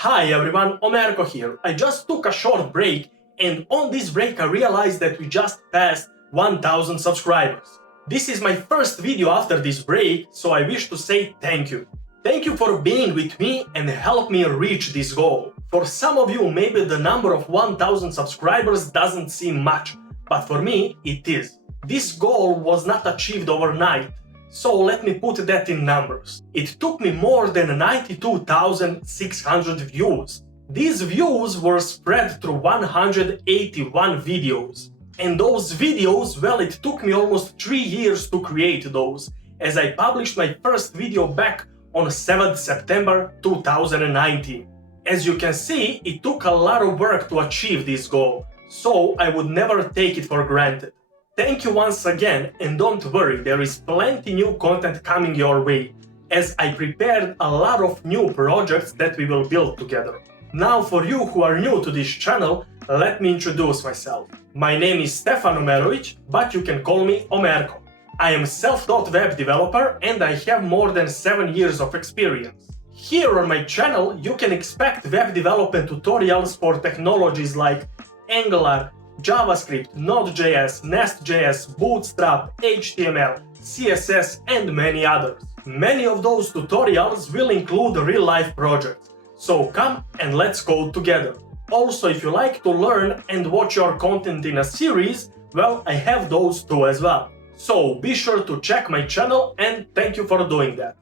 Hi everyone, Omerko here. I just took a short break and on this break I realized that we just passed 1000 subscribers. This is my first video after this break, so I wish to say thank you. Thank you for being with me and help me reach this goal. For some of you, maybe the number of 1000 subscribers doesn't seem much, but for me it is. This goal was not achieved overnight. So let me put that in numbers. It took me more than 92,600 views. These views were spread through 181 videos. And those videos, well, it took me almost 3 years to create those, as I published my first video back on 7th September 2019. As you can see, it took a lot of work to achieve this goal, so I would never take it for granted. Thank you once again, and don't worry, there is plenty new content coming your way, as I prepared a lot of new projects that we will build together. Now for you who are new to this channel, let me introduce myself. My name is Stefan Omerovic, but you can call me Omerko. I am self-taught web developer and I have more than 7 years of experience. Here on my channel you can expect web development tutorials for technologies like Angular, JavaScript, Node.js, Nest.js, Bootstrap, HTML, CSS and many others. Many of those tutorials will include real-life projects, so come and let's code together. Also, if you like to learn and watch your content in a series, well, I have those too as well. So be sure to check my channel and thank you for doing that.